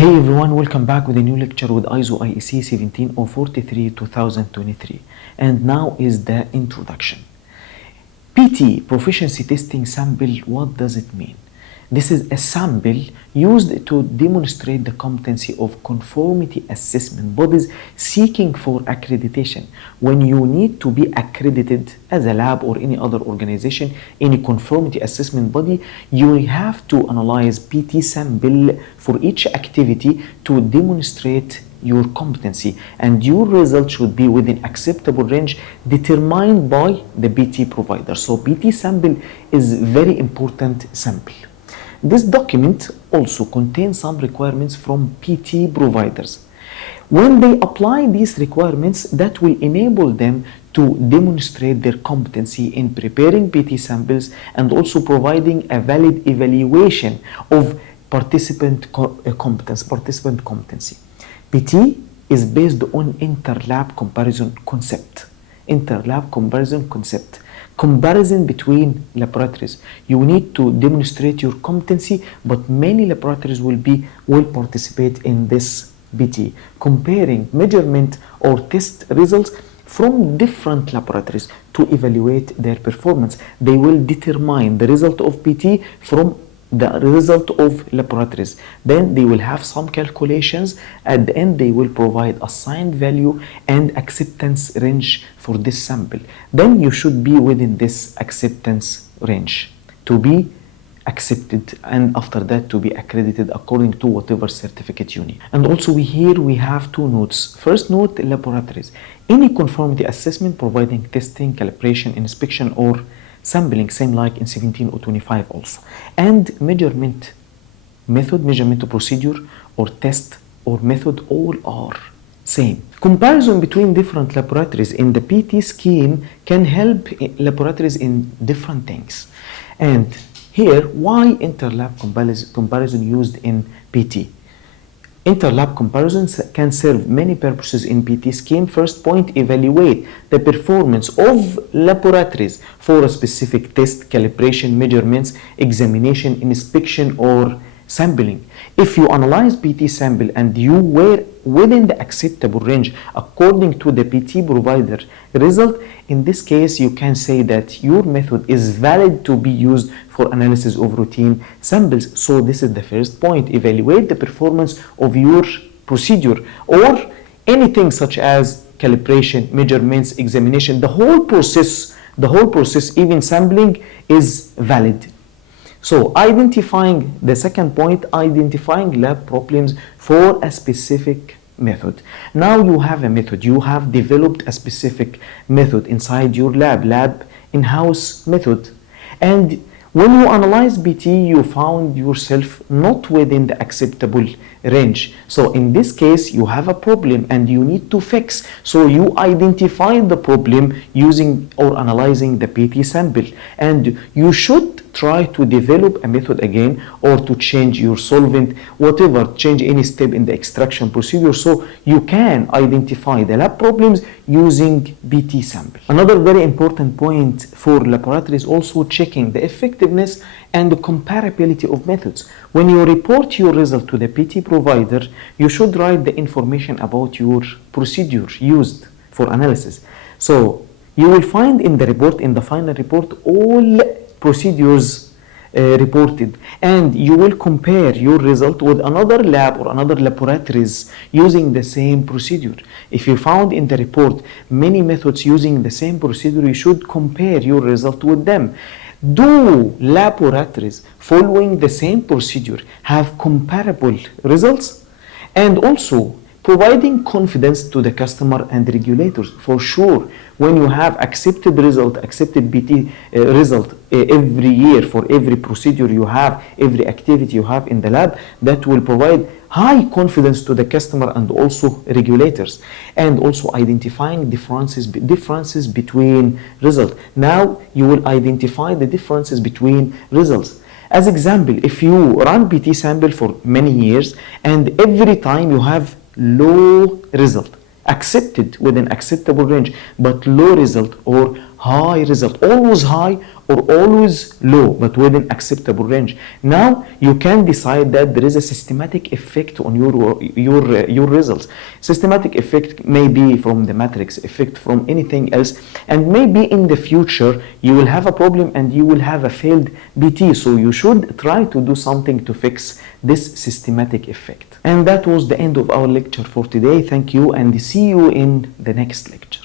Hey everyone, welcome back with a new lecture with ISO IEC 17043 2023, and now is the introduction. PT, Proficiency Testing Sample, what does it mean? This is a sample used to demonstrate the competency of conformity assessment bodies seeking for accreditation. When you need to be accredited as a lab or any other organization, any conformity assessment body, you have to analyze PT sample for each activity to demonstrate your competency, and your result should be within acceptable range determined by the PT provider. So PT sample is very important sample. This document also contains some requirements from PT providers. When they apply these requirements, that will enable them to demonstrate their competency in preparing PT samples and also providing a valid evaluation of participant competency. PT is based on interlab comparison concept. Comparison between laboratories. You need to demonstrate your competency, but many laboratories will participate in this PT, comparing measurement or test results from different laboratories to evaluate their performance. They will determine the result of PT from the result of laboratories. Then they will have some calculations. At the end, they will provide assigned value and acceptance range for this sample. Then you should be within this acceptance range to be accepted, and after that to be accredited according to whatever certificate you need. And also here we have two notes. First note, laboratories. Any conformity assessment providing testing, calibration, inspection or sampling, same like in 17025 also. And measurement method, measurement procedure or test or method, all are same. Comparison between different laboratories in the PT scheme can help laboratories in different things. And here, why interlab comparison used in PT? Interlab comparisons can serve many purposes in PT scheme. First point, evaluate the performance of laboratories for a specific test, calibration, measurements, examination, inspection, or sampling. If you analyze PT sample and you were within the acceptable range according to the PT provider result, in this case you can say that your method is valid to be used for analysis of routine samples. So this is the first point. Evaluate the performance of your procedure or anything such as calibration, measurements, examination. The whole process, even sampling, is valid. So identifying the second point, identifying lab problems for a specific method. Now you have a method, you have developed a specific method inside your lab in-house method. And when you analyze PT, you found yourself not within the acceptable range. So in this case, you have a problem and you need to fix. So you identify the problem using or analyzing the PT sample. And you should try to develop a method again or to change your solvent, whatever, change any step in the extraction procedure so you can identify the lab problems using PT sample. Another very important point for laboratories, also checking the effectiveness and the comparability of methods. When you report your result to the PT provider, you should write the information about your procedure used for analysis. So you will find in the report, in the final report, all procedures reported, and you will compare your result with another lab or another laboratories using the same procedure. If you found in the report many methods using the same procedure, you should compare your result with them. Do laboratories following the same procedure have comparable results? And also providing confidence to the customer and regulators. For sure, when you have accepted PT result every year for every procedure you have, every activity you have in the lab, that will provide high confidence to the customer and also regulators. And also identifying differences between results. Now you will identify the differences between results. As example, if you run PT sample for many years and every time you have low result, accepted within acceptable range, but low result or high result, always high or always low, but within acceptable range. Now you can decide that there is a systematic effect on your results. Systematic effect may be from the matrix effect, from anything else, and maybe in the future you will have a problem and you will have a failed BT, so you should try to do something to fix this systematic effect. And that was the end of our lecture for today. Thank you, and see you in the next lecture.